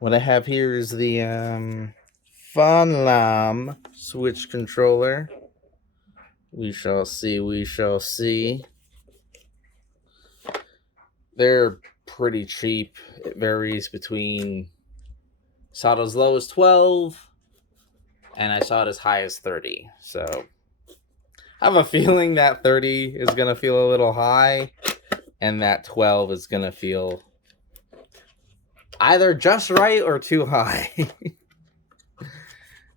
What I have here is the Fonlam switch controller. We shall see. We shall see. They're pretty cheap. It varies between, saw it as low as 12, and I saw it as high as 30. So I have a feeling that 30 is going to feel a little high, and that 12 is going to feel either just right or too high.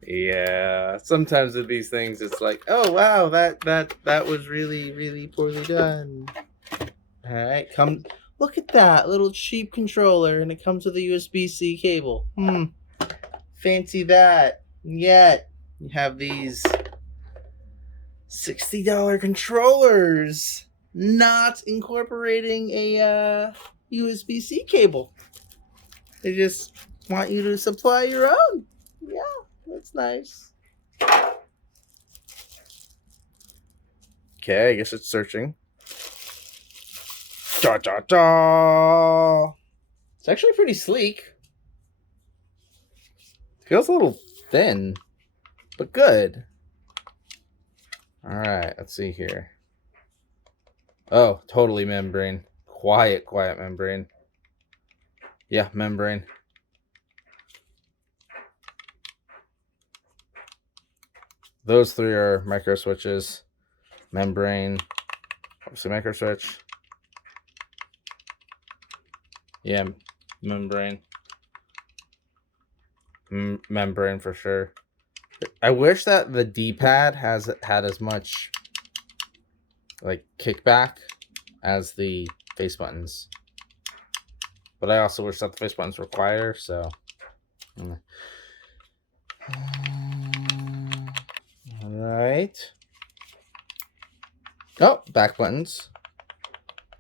Yeah, sometimes with these things, it's like, oh wow, that was really poorly done. All right, come look at that little cheap controller, and it comes with a USB-C cable. Fancy that. Yet you have these $60 controllers not incorporating a USB-C cable. They just want you to supply your own. Yeah, that's nice. Okay, I guess it's searching. Da da da. It's actually pretty sleek. Feels a little thin, but good. All right, let's see here. Oh, totally membrane. Quiet membrane. Yeah, membrane. Those three are micro switches. Membrane. Obviously micro switch. Yeah, membrane. Membrane for sure. I wish that the D-pad had as much like kickback as the face buttons, but I also wish that the face buttons were quieter. So, all right. Oh, back buttons.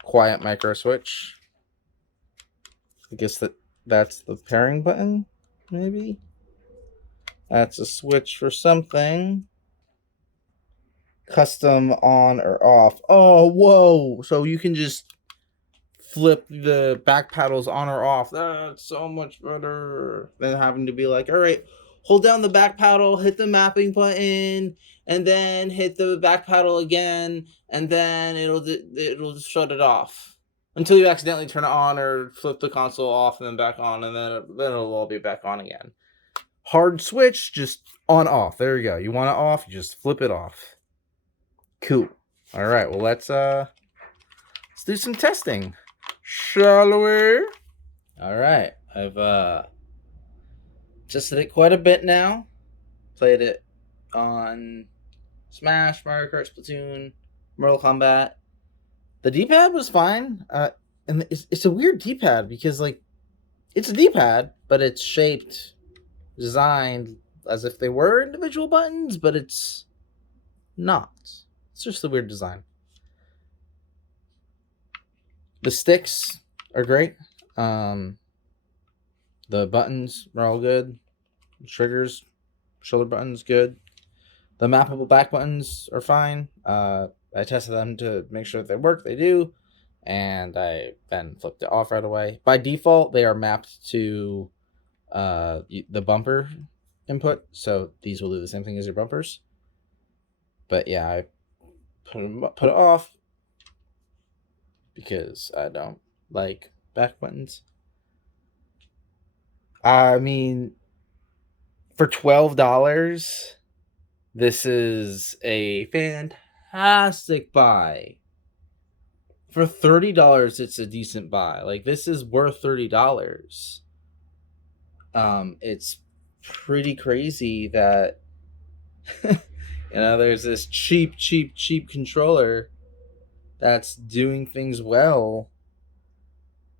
Quiet micro switch. I guess that's the pairing button, maybe. That's a switch for something. Custom on or off. Oh, whoa. So you can just flip the back paddles on or off. That's so much better than having to be like, all right, hold down the back paddle, hit the mapping button, and then hit the back paddle again, and then it'll just shut it off until you accidentally turn it on or flip the console off and then back on, and then it'll all be back on again. Hard switch, just on off. There you go. You want it off, you just flip it off. Cool. All right, well let's do some testing, shall we? All right, I've tested it quite a bit now. Played it on Smash, Mario Kart, Splatoon, Mortal Kombat. The D-pad was fine, and it's a weird D-pad because like it's a D-pad, but it's shaped, designed as if they were individual buttons, but it's not. It's just a weird design. The sticks are great. The buttons are all good. Triggers, shoulder buttons, good. The mappable back buttons are fine. I tested them to make sure that they work. They do. And I then flipped it off right away. By default, they are mapped to the bumper input. So these will do the same thing as your bumpers. But yeah, I put it off because I don't like back buttons. I mean, for $12, this is a fantastic buy. For $30, it's a decent buy. Like, this is worth $30. It's pretty crazy that there's this cheap controller that's doing things well,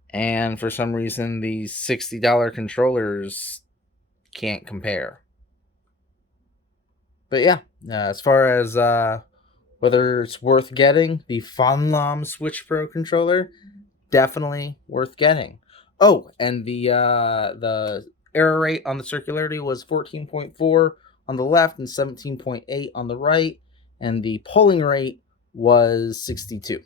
and for some reason these $60 controllers can't compare. But yeah, as far as whether it's worth getting, the Fonlam Switch Pro controller, definitely worth getting. Oh, and the error rate on the Circularity was 14.4 on the left and 17.8 on the right, and the polling rate was 62.